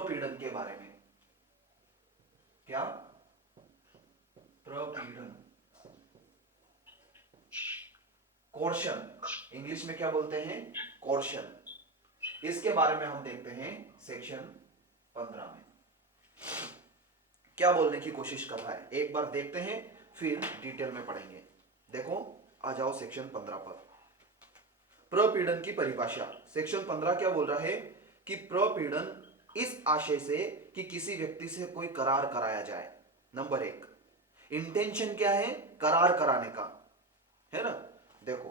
प्रपीड़न के बारे में। क्या? प्रपीड़न, कोर्शन, इंग्लिश में क्या बोलते हैं? कोर्शन। इसके बारे में हम देखते हैं सेक्शन 15 में क्या बोलने की कोशिश कर रहा है। एक बार देखते हैं फिर डिटेल में पढ़ेंगे। देखो, आ जाओ सेक्शन 15 पर। प्रपीड़न की परिभाषा। सेक्शन 15 क्या बोल रहा है कि प्रपीड़न इस आशय से कि किसी व्यक्ति से कोई करार कराया जाए। नंबर एक, इंटेंशन क्या है? करार कराने का, है ना। देखो,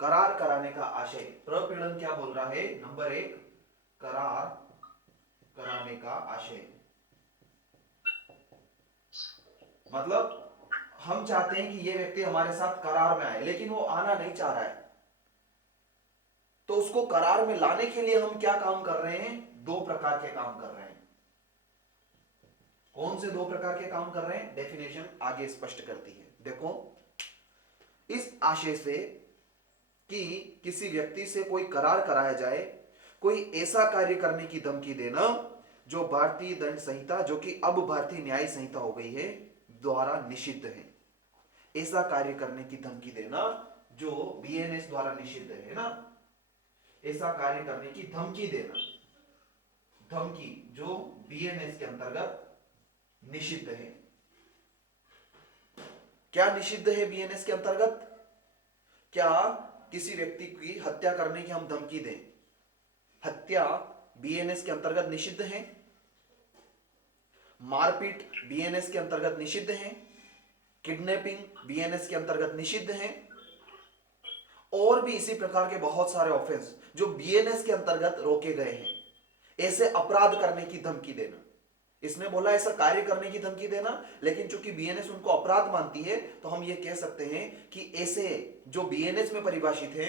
करार कराने का आशय, प्रपीड़न क्या बोल रहा है? नंबर एक, करार कराने का आशय। मतलब हम चाहते हैं कि ये व्यक्ति हमारे साथ करार में आए, लेकिन वो आना नहीं चाह रहा है। तो उसको करार में लाने के लिए हम क्या काम कर रहे हैं? दो प्रकार के काम कर रहे हैं। कौन से दो प्रकार के काम कर रहे हैं? डेफिनेशन आगे स्पष्ट करती है। देखो, इस आशय से कि किसी व्यक्ति से कोई करार कराया जाए, कोई ऐसा कार्य करने की धमकी देना जो भारतीय दंड संहिता, जो कि अब भारतीय न्याय संहिता हो गई है, द्वारा निषिद्ध है। ऐसा कार्य करने की धमकी देना जो बीएनएस द्वारा निषिद्ध है ना, ऐसा कार्य करने की धमकी देना, धमकी जो बीएनएस के अंतर्गत निषिद्ध है। क्या निषिद्ध है बीएनएस के अंतर्गत? क्या किसी व्यक्ति की हत्या करने की हम धमकी दें, हत्या बीएनएस के अंतर्गत निषिद्ध है। मारपीट बीएनएस के अंतर्गत निषिद्ध है। किडनैपिंग बीएनएस के अंतर्गत निषिद्ध है। और भी इसी प्रकार के बहुत सारे ऑफेंस जो बीएनएस के अंतर्गत रोके गए हैं। ऐसे अपराध करने की धमकी देना, इसने बोला ऐसा कार्य करने की धमकी देना, लेकिन चूंकि बीएनएस उनको अपराध मानती है, तो हम ये कह सकते हैं कि ऐसे जो बीएनएस में परिभाषित है,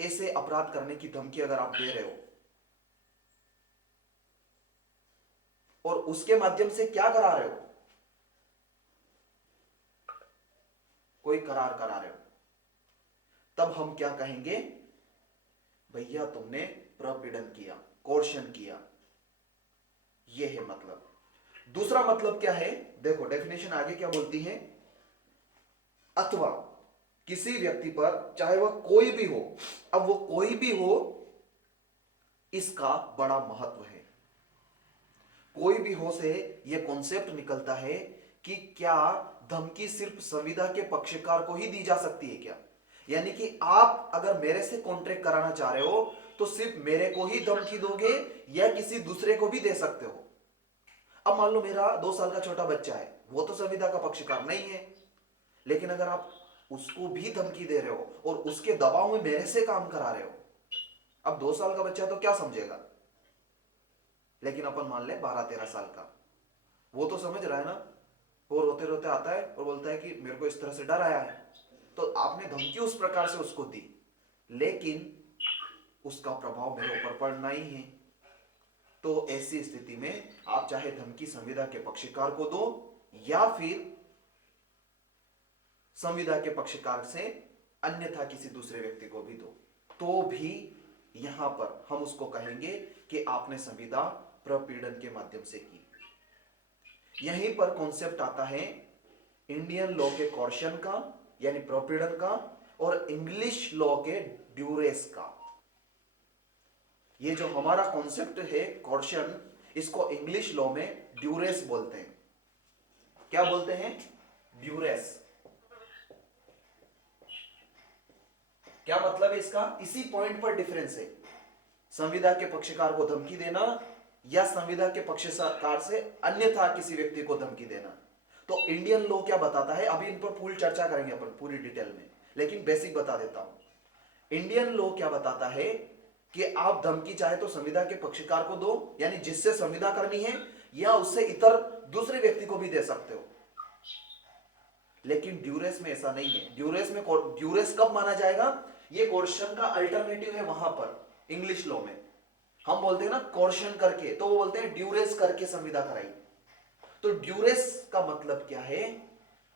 ऐसे अपराध करने की धमकी अगर आप दे रहे हो और उसके माध्यम से क्या करा रहे हो? कोई करार करा रहे हो, तब हम क्या कहेंगे? भैया तुमने प्रपीड़न किया, कोर्शन किया। यह है मतलब। दूसरा मतलब क्या है? देखो, डेफिनेशन आगे क्या बोलती है? अथवा किसी व्यक्ति पर, चाहे वह कोई भी हो, अब वो कोई भी हो, इसका बड़ा महत्व है। कोई भी हो से यह कॉन्सेप्ट निकलता है कि क्या धमकी सिर्फ संविदा के पक्षकार को ही दी जा सकती है क्या? यानी कि आप अगर मेरे से कॉन्ट्रैक्ट कराना चाह रहे हो तो सिर्फ मेरे को ही धमकी दोगे या किसी दूसरे को भी दे सकते हो? अब मान लो मेरा 2 साल का छोटा बच्चा है, वो तो संविदा का पक्षकार नहीं है, लेकिन अगर आप उसको भी धमकी दे रहे हो और उसके दबाव में मेरे से काम करा रहे हो, अब 2 साल का बच्चा तो क्या समझेगा, लेकिन अपन मान ले 12-13 साल का, वो तो समझ रहा है ना। वो रोते रोते आता है और बोलता है कि मेरे को इस तरह से डर आया है। तो आपने धमकी उस प्रकार से उसको दी, लेकिन उसका प्रभाव मेरे ऊपर पड़ना ही है। तो ऐसी स्थिति में आप चाहे धमकी संविदा के पक्षकार को दो या फिर संविदा के पक्षकार से अन्यथा किसी दूसरे व्यक्ति को भी दो, तो भी यहां पर हम उसको कहेंगे कि आपने संविदा प्रपीड़न के माध्यम से की। यहीं पर कॉन्सेप्ट आता है इंडियन लॉ के कॉर्शन का, यानी प्रपीड़न का, और इंग्लिश लॉ के ड्यूरेस का। ये जो हमारा कॉन्सेप्ट है कॉर्शन, इसको इंग्लिश लॉ में ड्यूरेस बोलते हैं। क्या बोलते हैं? ड्यूरेस। क्या मतलब है इसका? इसी पॉइंट पर डिफरेंस है। संविदा के पक्षकार को धमकी देना या संविदा के पक्षकार से अन्यथा किसी व्यक्ति को धमकी देना। तो इंडियन लॉ क्या बताता है, अभी इन पर फुल चर्चा करेंगे अपन पूरी डिटेल में, लेकिन बेसिक बता देता हूं। इंडियन लॉ क्या बताता है कि आप धमकी चाहे तो संविदा के पक्षकार को दो, यानी जिससे संविदा करनी है, या उससे इतर दूसरे व्यक्ति को भी दे सकते हो। लेकिन ड्यूरेस में ऐसा नहीं है। ड्यूरेस में, ड्यूरेस कब माना जाएगा? ये कोर्शन का अल्टरनेटिव है। वहां पर इंग्लिश लॉ में हम बोलते हैं ना कोर्शन करके, तो वो बोलते हैं ड्यूरेस करके संविदा कराई। तो ड्यूरेस का मतलब क्या है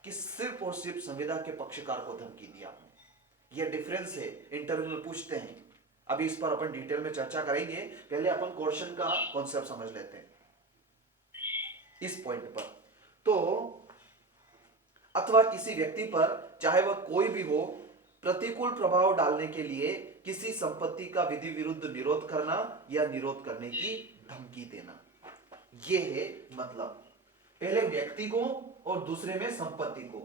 कि सिर्फ और सिर्फ संविदा के पक्षकार को धमकी दी आपने। यह डिफरेंस है, इंटरव्यू में पूछते हैं। अभी इस पर अपन डिटेल में चर्चा करेंगे, पहले अपन कोर्शन का कॉन्सेप्ट समझ लेते हैं। इस पॉइंट पर। तो अथवा किसी व्यक्ति पर, चाहे वह कोई भी हो, प्रतिकूल प्रभाव डालने के लिए किसी संपत्ति का विधि विरुद्ध निरोध करना या निरोध करने की धमकी देना, यह है मतलब। पहले व्यक्ति को और दूसरे में संपत्ति को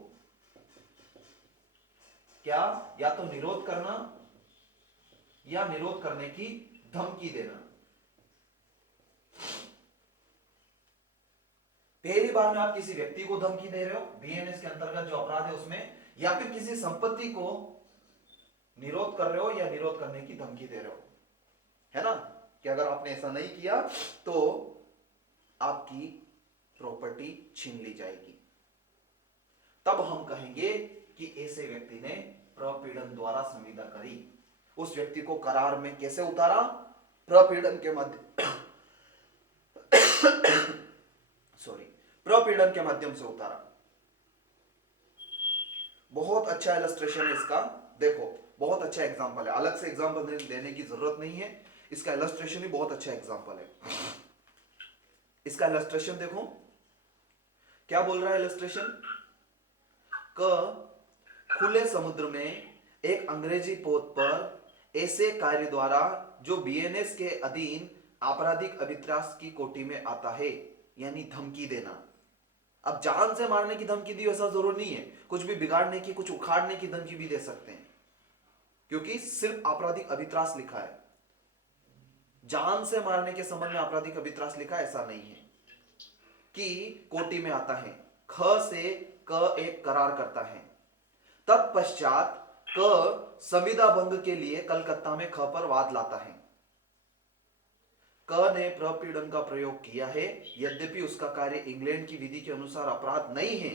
क्या, या तो निरोध करना या निरोध करने की धमकी देना। पहली बार में आप किसी व्यक्ति को धमकी दे रहे हो बीएनएस के अंतर्गत जो अपराध है उसमें, या फिर किसी संपत्ति को निरोध कर रहे हो या निरोध करने की धमकी दे रहे हो, है ना। कि अगर आपने ऐसा नहीं किया तो आपकी प्रॉपर्टी छीन ली जाएगी। तब हम कहेंगे कि ऐसे व्यक्ति ने प्रपीड़न द्वारा संविदा करी। उस व्यक्ति को करार में कैसे उतारा, प्रपीड़न के माध्यम प्रपीड़न के माध्यम से उतारा। बहुत अच्छा इलस्ट्रेशन है इसका, देखो बहुत अच्छा एग्जांपल है, अलग से एग्जांपल देने की जरूरत नहीं है, इसका इलस्ट्रेशन ही बहुत अच्छा एग्जांपल है। इसका इलस्ट्रेशन देखो क्या बोल रहा है इलस्ट्रेशन। खुले समुद्र में एक अंग्रेजी पोत पर ऐसे कार्य द्वारा जो बीएनएस के अधीन आपराधिक अभित्रास की कोटि में आता है, यानी धमकी देना। अब जान से मारने की धमकी दी ऐसा जरूर नहीं है, कुछ भी बिगाड़ने की, कुछ उखाड़ने की धमकी भी दे सकते हैं, क्योंकि सिर्फ आपराधिक अभित्रास लिखा है। जान से मारने के संबंध में आपराधिक अभित्रास लिखा ऐसा नहीं है कि कोटि में आता है। ख से क एक करार करता है, तत्पश्चात क संविदा भंग के लिए कलकत्ता में ख पर वाद लाता है। क ने प्रपीड़न का प्रयोग किया है, यद्यपि उसका कार्य इंग्लैंड की विधि के अनुसार अपराध नहीं है,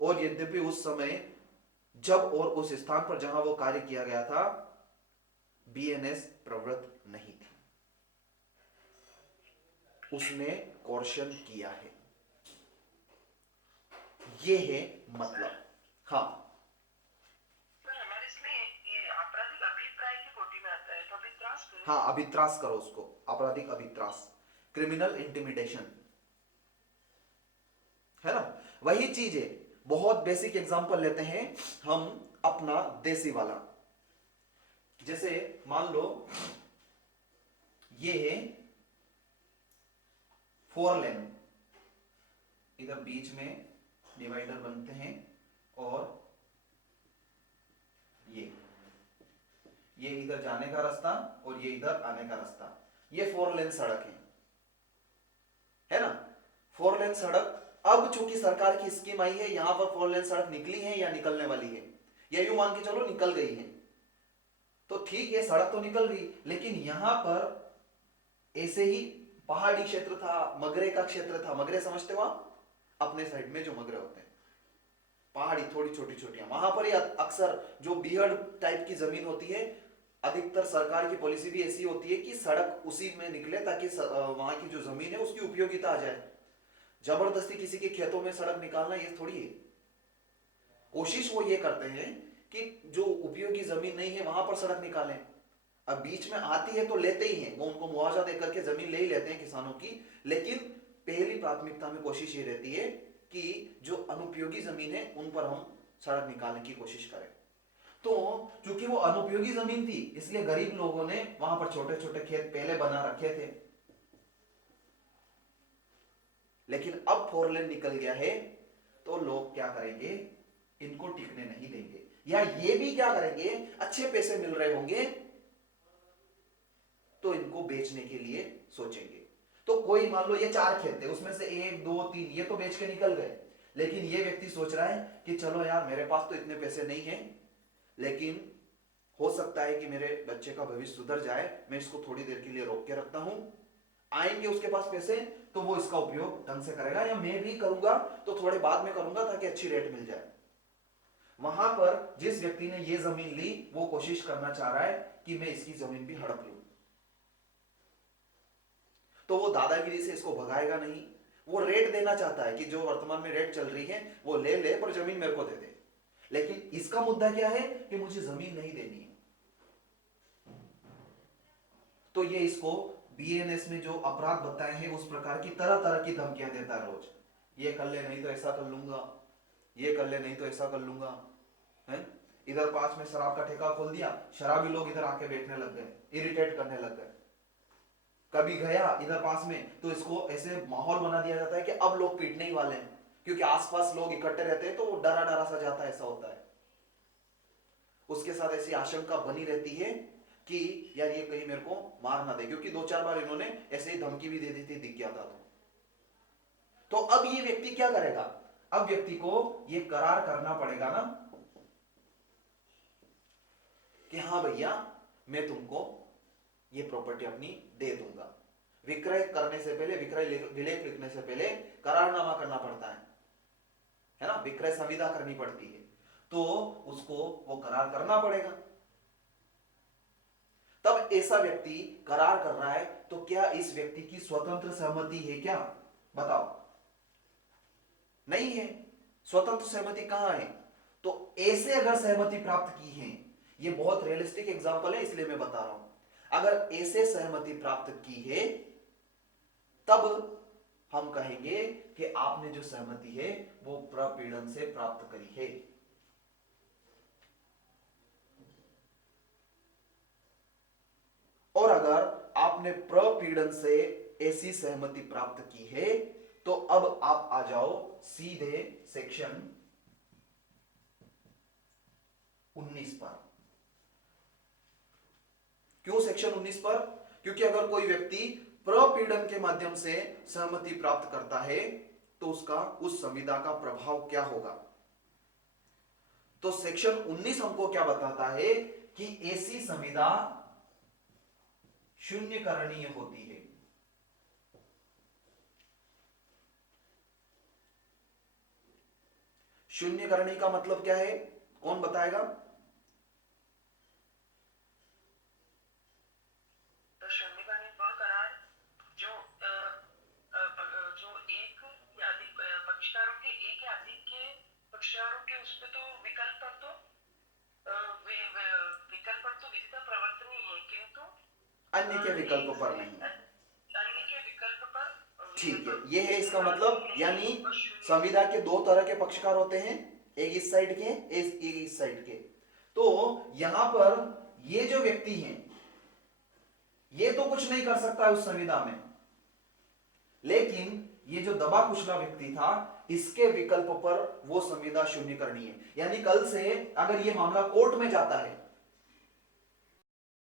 और यद्यपि उस समय जब और उस स्थान पर जहां वो कार्य किया गया था बीएनएस प्रवृत्त नहीं थी, उसने कोर्शन किया है, ये है मतलब। हाँ हाँ, अभित्रास करो उसको, आपराधिक अभित्रास, क्रिमिनल इंटिमिडेशन, है ना, वही चीज है। बहुत बेसिक एग्जांपल लेते हैं हम अपना देसी वाला। जैसे मान लो ये है 4 लेन, इधर बीच में डिवाइडर बनते हैं, और ये इधर जाने का रास्ता और ये इधर आने का रास्ता, ये 4 लेन सड़क है ना। 4 लेन सड़क, अब चूंकि सरकार की स्कीम आई है, यहां पर 4 लेन सड़क निकली है या निकलने वाली है, या यूं मान के चलो निकल गई है, तो ठीक है सड़क तो निकल गई, लेकिन यहां पर ऐसे ही पहाड़ी क्षेत्र था, मगरे का क्षेत्र था। मगरे समझते हो आप, अपने साइड में जो मगरे होते हैं, पहाड़ी थोड़ी छोटी छोटियां, वहां पर ही अक्सर जो बीहड़ टाइप की जमीन होती है, अधिकतर सरकार की पॉलिसी भी ऐसी होती है कि सड़क उसी में निकले, ताकि वहां की जो जमीन है उसकी उपयोगिता आ जाए। जबरदस्ती किसी के खेतों में सड़क निकालना ये थोड़ी है। कोशिश वो ये करते हैं कि जो उपयोगी जमीन नहीं है वहां पर सड़क निकालें। अब बीच में आती है तो लेते ही हैं, वो उनको मुआवजा देकर के जमीन ले ही लेते हैं किसानों की, लेकिन पहली प्राथमिकता में कोशिश ये रहती है कि जो अनुपयोगी जमीन है उन पर हम सड़क निकालने की कोशिश करें। तो चूंकि वो अनुपयोगी जमीन थी, इसलिए गरीब लोगों ने वहां पर छोटे छोटे खेत पहले बना रखे थे, लेकिन अब 4 लेन निकल गया है तो लोग क्या करेंगे, इनको टिकने नहीं देंगे, या ये भी क्या करेंगे, अच्छे पैसे मिल रहे होंगे तो इनको बेचने के लिए सोचेंगे। तो कोई मान लो ये 4 खेत थे, उसमें से 1 2 3 ये तो बेच के निकल गए, लेकिन ये व्यक्ति सोच रहा है कि चलो यार मेरे पास तो इतने पैसे नहीं है, लेकिन हो सकता है कि मेरे बच्चे का भविष्य सुधर जाए, मैं इसको थोड़ी देर के लिए रोक के रखता हूं, आएंगे उसके पास पैसे तो वो इसका उपयोग ढंग से करेगा, या मैं भी करूंगा तो थोड़े बाद में करूंगा ताकि अच्छी रेट मिल जाए। वहां पर जिस व्यक्ति ने ये जमीन ली वो कोशिश करना चाह रहा है कि मैं इसकी जमीन भी हड़प लूं, तो वो दादागिरी से इसको भगाएगा नहीं, वो रेट देना चाहता है कि जो वर्तमान में रेट चल रही है वो ले ले, पर जमीन मेरे को दे दे। लेकिन इसका मुद्दा क्या है कि मुझे जमीन नहीं देनी है, तो ये इसको बीएनएस में जो अपराध बताए हैं उस प्रकार की तरह तरह की धमकियां देता है रोज। ये कर ले नहीं तो ऐसा कर लूंगा, ये कर ले नहीं तो ऐसा कर लूंगा, है। इधर पास में शराब का ठेका खोल दिया, शराबी लोग इधर आके बैठने लग गए, इरिटेट करने लग गए। कभी गया इधर पास में तो इसको ऐसे माहौल बना दिया जाता है कि अब लोग पीटने ही वाले हैं, क्योंकि आसपास लोग इकट्ठे रहते हैं तो वो डरा डरा सा जाता है, ऐसा होता है। उसके साथ ऐसी आशंका बनी रहती है कि यार ये कहीं मेरे को मार ना दे, क्योंकि 2-4 बार इन्होंने ऐसे ही धमकी भी दे दी थी, दिख गया था तो अब ये व्यक्ति क्या करेगा? अब व्यक्ति को ये करार करना पड़ेगा ना कि हाँ भैया मैं तुमको ये प्रॉपर्टी अपनी दे दूंगा। विक्रय करने से पहले, विक्रय विलेख लिखने से पहले करारनामा करना पड़ता है ना, विक्रय संविदा करनी पड़ती है, तो उसको वो करार करना पड़ेगा। तब ऐसा व्यक्ति करार कर रहा है तो क्या इस व्यक्ति की स्वतंत्र सहमति है क्या? बताओ, नहीं है। स्वतंत्र सहमति कहां है? तो ऐसे अगर सहमति प्राप्त की है, ये बहुत रियलिस्टिक एग्जांपल है इसलिए मैं बता रहा हूं, अगर ऐसे सहमति प्राप्त की है तब हम कहेंगे कि आपने जो सहमति है वो प्रपीड़न से प्राप्त करी है। और अगर आपने प्रपीड़न से ऐसी सहमति प्राप्त की है तो अब आप आ जाओ सीधे सेक्शन 19 पर। क्यों सेक्शन 19 पर? क्योंकि अगर कोई व्यक्ति प्रपीड़न के माध्यम से सहमति प्राप्त करता है तो उसका उस संविदा का प्रभाव क्या होगा। तो सेक्शन 19 हमको क्या बताता है कि ऐसी संविदा शून्यकरणीय होती है। शून्यकरणीय का मतलब क्या है, कौन बताएगा? पक्षकारों के उस पे तो विकल्प पर तो विकल्प पर तो विधिता प्रवर्तनीय है, किंतु अन्य के विकल्प पर नहीं। अन्य के विकल्प पर ठीक है, ये है इसका मतलब। यानी संविदा के दो तरह के पक्षकार होते हैं, एक इस साइड के, एक इस साइड के। तो यहां पर ये जो व्यक्ति हैं ये तो कुछ नहीं कर सकता है उस संविदा में, लेकिन ये जो दबा कुचला व्यक्ति था इसके विकल्प पर वो संविदा शून्य करनी है। यानी कल से अगर ये मामला कोर्ट में जाता है